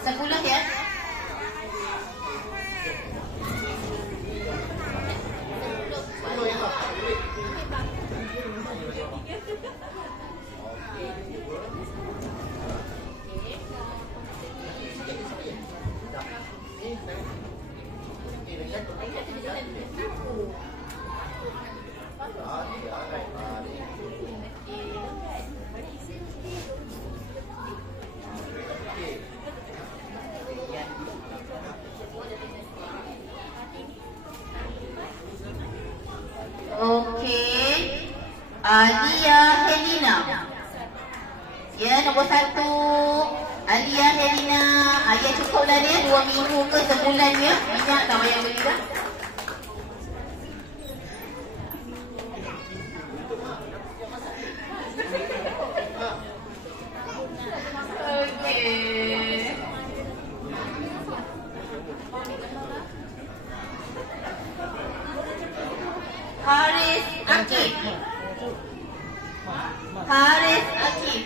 10 ya. Okey, Alia Helena. Ya, nombor 1 Alia Helena. Ayah cukuplah dia 2 minggu ke sebulan ya. Minyak tak payah beli dah. Okey. Haris Akif. Haris Akif.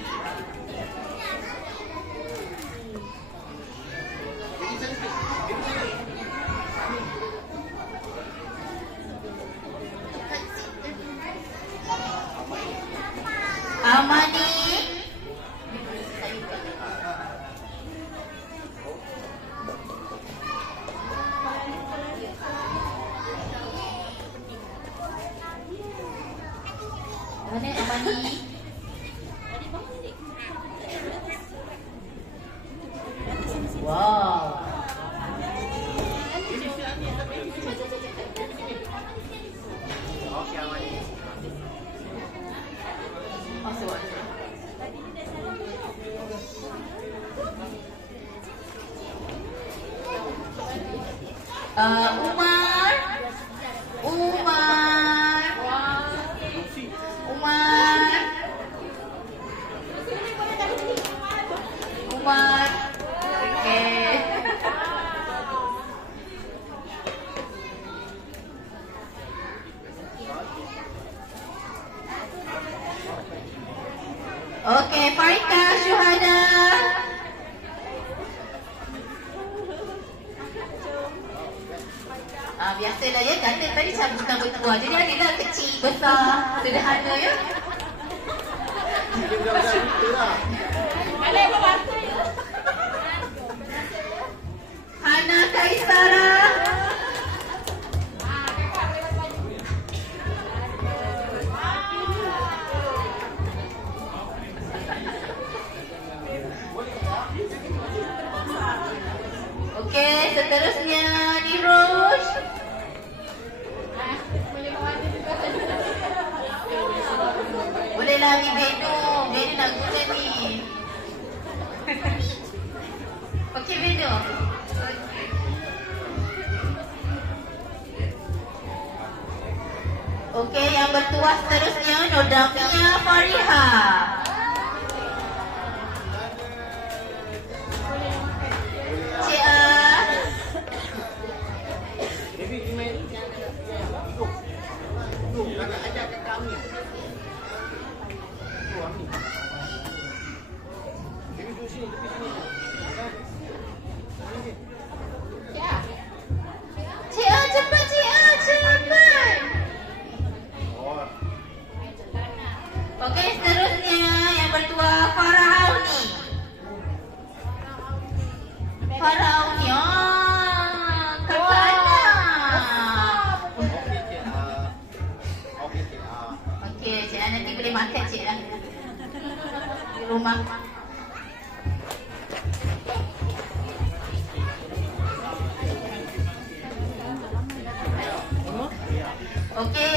Amani. Mana Amani? Wow. Okey, Amani. Masuk. Umar. Umar. Umar. Umar. Okey. Okey, Faika Syuhada. Biasalah ya, kata tadi cabutan bertuah. Jadi adalah kecil, besar, sederhana ya. Dia budak-budak lupa lah. Hana Kaisara. Okey, seterusnya Nirosh. Bolehlah ambil Beno. Beno nak guna ni. Okey, Beno. Okey, yang bertuah seterusnya Nodamia Fariha. Cik A. Baby, email. Nak ajak kat kami. Baby, duduk sini, tepi sini. Cik A, cepat Cik A, cepat. Okey, seterusnya yang bertuah Farah Auni. Farah Auni. Kakak Ana. Okey, Cik A. Okey, Cik A nanti boleh makan Cik A di rumah. Okey,